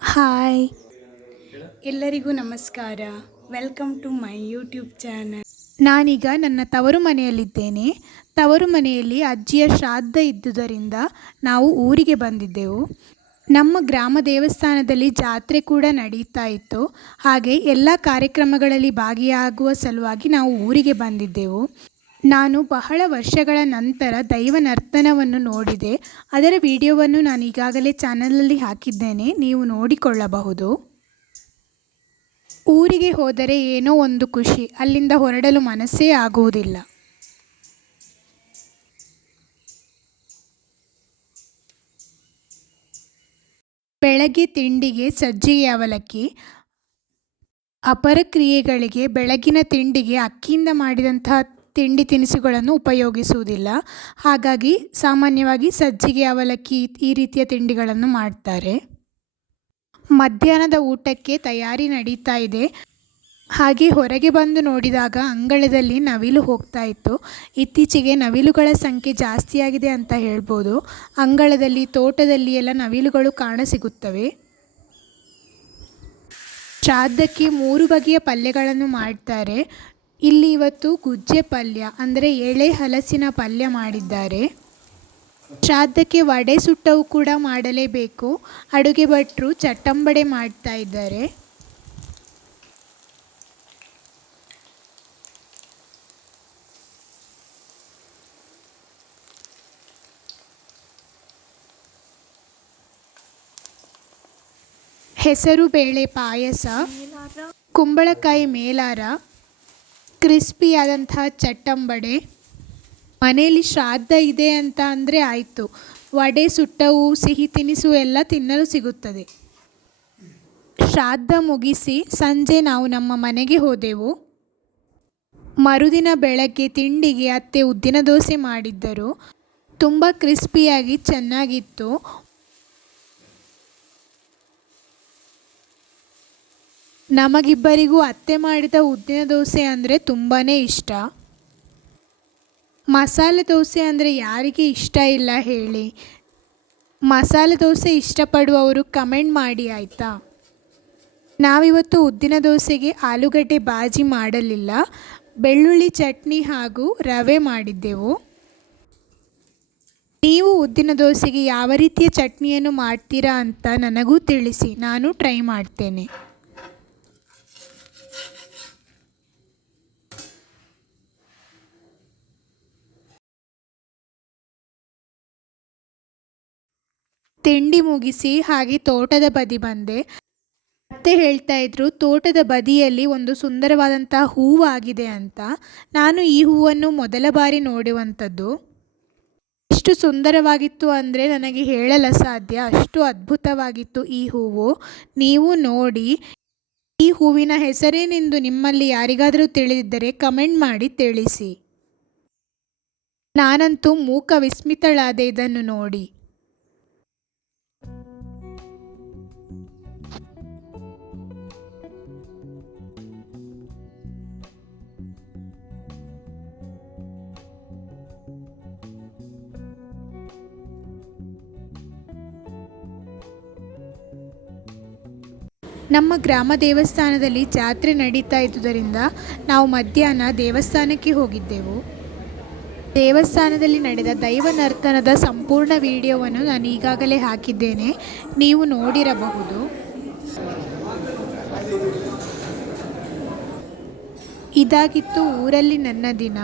Hi, ಎಲ್ಲರಿಗೂ ನಮಸ್ಕಾರ. Welcome to my YouTube channel. ನಾನೀಗ ನನ್ನ ತವರು ಮನೆಯಲ್ಲಿದ್ದೇನೆ. ತವರು ಮನೆಯಲ್ಲಿ ಅಜ್ಜಿಯ ಶ್ರಾದ್ದ ಇದ್ದುದರಿಂದ ನಾವು ಊರಿಗೆ ಬಂದಿದ್ದೆವು. ನಮ್ಮ ಗ್ರಾಮ ದೇವಸ್ಥಾನದಲ್ಲಿ ಜಾತ್ರೆ ಕೂಡ ನಡೀತಾ ಇತ್ತು. ಹಾಗೆ ಎಲ್ಲ ಕಾರ್ಯಕ್ರಮಗಳಲ್ಲಿ ಭಾಗಿಯಾಗುವ ಸಲುವಾಗಿ ನಾವು ಊರಿಗೆ ಬಂದಿದ್ದೆವು. ನಾನು ಬಹಳ ವರ್ಷಗಳ ನಂತರ ದೈವ ನರ್ತನವನ್ನು ನೋಡಿದೆ. ಅದರ ವಿಡಿಯೋವನ್ನು ನಾನು ಈಗಾಗಲೇ ಚಾನಲಲ್ಲಿ ಹಾಕಿದ್ದೇನೆ, ನೀವು ನೋಡಿಕೊಳ್ಳಬಹುದು. ಊರಿಗೆ ಹೋದರೆ ಏನೋ ಒಂದು ಖುಷಿ, ಅಲ್ಲಿಂದ ಹೊರಡಲು ಮನಸ್ಸೇ ಆಗುವುದಿಲ್ಲ. ಬೆಳಗ್ಗೆ ತಿಂಡಿಗೆ ಸಜ್ಜಿಗೆ ಅವಲಕ್ಕಿ, ಅಪರ ಕ್ರಿಯೆಗಳಿಗೆ ಬೆಳಗಿನ ತಿಂಡಿಗೆ ಅಕ್ಕಿಯಿಂದ ಮಾಡಿದಂತಹ ತಿಂಡಿ ತಿನಿಸುಗಳನ್ನು ಉಪಯೋಗಿಸುವುದಿಲ್ಲ. ಹಾಗಾಗಿ ಸಾಮಾನ್ಯವಾಗಿ ಸಜ್ಜಿಗೆ ಅವಲಕ್ಕಿ ಈ ರೀತಿಯ ತಿಂಡಿಗಳನ್ನು ಮಾಡ್ತಾರೆ. ಮಧ್ಯಾಹ್ನದ ಊಟಕ್ಕೆ ತಯಾರಿ ನಡೀತಾ ಇದೆ. ಹಾಗೆ ಹೊರಗೆ ಬಂದು ನೋಡಿದಾಗ ಅಂಗಳದಲ್ಲಿ ನವಿಲು ಹೋಗ್ತಾ ಇತ್ತು. ಇತ್ತೀಚೆಗೆ ನವಿಲುಗಳ ಸಂಖ್ಯೆ ಜಾಸ್ತಿಯಾಗಿದೆ ಅಂತ ಹೇಳ್ಬೋದು. ಅಂಗಳದಲ್ಲಿ, ತೋಟದಲ್ಲಿ ಎಲ್ಲ ನವಿಲುಗಳು ಕಾಣಸಿಗುತ್ತವೆ. ಶ್ರಾದ್ದಕ್ಕೆ 3 ಬಗೆಯ ಪಲ್ಯಗಳನ್ನು ಮಾಡ್ತಾರೆ. ಇಲ್ಲಿ ಇವತ್ತು ಗುಜ್ಜೆ ಪಲ್ಯ ಅಂದರೆ ಎಳೆ ಹಲಸಿನ ಪಲ್ಯ ಮಾಡಿದ್ದಾರೆ. ಶ್ರಾದ್ದಕ್ಕೆ ವಡೆ ಸುಟ್ಟವು ಕೂಡ ಮಾಡಲೇಬೇಕು. ಅಡುಗೆ ಭಟ್ರು ಚಟ್ಟಂಬಡೆ ಮಾಡ್ತಾ ಇದ್ದಾರೆ. ಹೆಸರು ಬೇಳೆ ಪಾಯಸ, ಕುಂಬಳಕಾಯಿ ಮೇಲಾರ, ಕ್ರಿಸ್ಪಿಯಾದಂತಹ ಚಟ್ಟಂಬಡೆ. ಮನೆಯಲ್ಲಿ ಶ್ರಾದ್ದ ಇದೆ ಅಂತ ಅಂದರೆ ಆಯಿತು, ವಡೆ ಸುಟ್ಟವು, ಸಿಹಿ ತಿನಿಸು ಎಲ್ಲ ತಿನ್ನಲು ಸಿಗುತ್ತದೆ. ಶ್ರಾದ್ದ ಮುಗಿಸಿ ಸಂಜೆ ನಾವು ನಮ್ಮ ಮನೆಗೆ ಹೋದೆವು. ಮರುದಿನ ಬೆಳಗ್ಗೆ ತಿಂಡಿಗೆ ಅತ್ತೆ ಉದ್ದಿನ ದೋಸೆ ಮಾಡಿದ್ದರು. ತುಂಬ ಕ್ರಿಸ್ಪಿಯಾಗಿ ಚೆನ್ನಾಗಿತ್ತು. ನಮಗಿಬ್ಬರಿಗೂ ಅತ್ತೆ ಮಾಡಿದ ಉದ್ದಿನ ದೋಸೆ ಅಂದರೆ ತುಂಬಾ ಇಷ್ಟ. ಮಸಾಲೆ ದೋಸೆ ಅಂದರೆ ಯಾರಿಗೆ ಇಷ್ಟ ಇಲ್ಲ ಹೇಳಿ. ಮಸಾಲೆ ದೋಸೆ ಇಷ್ಟಪಡುವವರು ಕಮೆಂಟ್ ಮಾಡಿ ಆಯಿತಾ. ನಾವಿವತ್ತು ಉದ್ದಿನ ದೋಸೆಗೆ ಆಲೂಗಡ್ಡೆ ಬಾಜಿ ಮಾಡಲಿಲ್ಲ, ಬೆಳ್ಳುಳ್ಳಿ ಚಟ್ನಿ ಹಾಗೂ ರವೆ ಮಾಡಿದ್ದೆವು. ನೀವು ಉದ್ದಿನ ದೋಸೆಗೆ ಯಾವ ರೀತಿಯ ಚಟ್ನಿಯನ್ನು ಮಾಡ್ತೀರಾ ಅಂತ ನನಗೂ ತಿಳಿಸಿ, ನಾನು ಟ್ರೈ ಮಾಡ್ತೇನೆ. ತಿಂಡಿ ಮುಗಿಸಿ ಹಾಗೆ ತೋಟದ ಬದಿ ಬಂದೆ. ಅತ್ತೆ ಹೇಳ್ತಾ ಇದ್ರು ತೋಟದ ಬದಿಯಲ್ಲಿ ಒಂದು ಸುಂದರವಾದಂತಹ ಹೂವಾಗಿದೆ ಅಂತ. ನಾನು ಈ ಹೂವನ್ನು ಮೊದಲ ಬಾರಿ ನೋಡುವಂಥದ್ದು. ಎಷ್ಟು ಸುಂದರವಾಗಿತ್ತು ಅಂದರೆ ನನಗೆ ಹೇಳಲು ಅಸಾಧ್ಯ, ಅಷ್ಟು ಅದ್ಭುತವಾಗಿತ್ತು ಈ ಹೂವು. ನೀವು ನೋಡಿ. ಈ ಹೂವಿನ ಹೆಸರೇನೆಂದು ನಿಮ್ಮಲ್ಲಿ ಯಾರಿಗಾದರೂ ತಿಳಿದಿದ್ದರೆ ಕಮೆಂಟ್ ಮಾಡಿ ತಿಳಿಸಿ. ನಾನಂತೂ ಮೂಕ ವಿಸ್ಮಿತಳಾದೆ ಇದನ್ನು ನೋಡಿ. ನಮ್ಮ ಗ್ರಾಮ ದೇವಸ್ಥಾನದಲ್ಲಿ ಜಾತ್ರೆ ನಡೀತಾ ಇದ್ದುದರಿಂದ ನಾವು ಮಧ್ಯಾಹ್ನ ದೇವಸ್ಥಾನಕ್ಕೆ ಹೋಗಿದ್ದೆವು. ದೇವಸ್ಥಾನದಲ್ಲಿ ನಡೆದ ದೈವ ನರ್ತನದ ಸಂಪೂರ್ಣ ವಿಡಿಯೋವನ್ನು ನಾನು ಈಗಾಗಲೇ ಹಾಕಿದ್ದೇನೆ, ನೀವು ನೋಡಿರಬಹುದು. ಇದಾಗಿತ್ತು ಊರಲ್ಲಿ ನನ್ನ ದಿನ.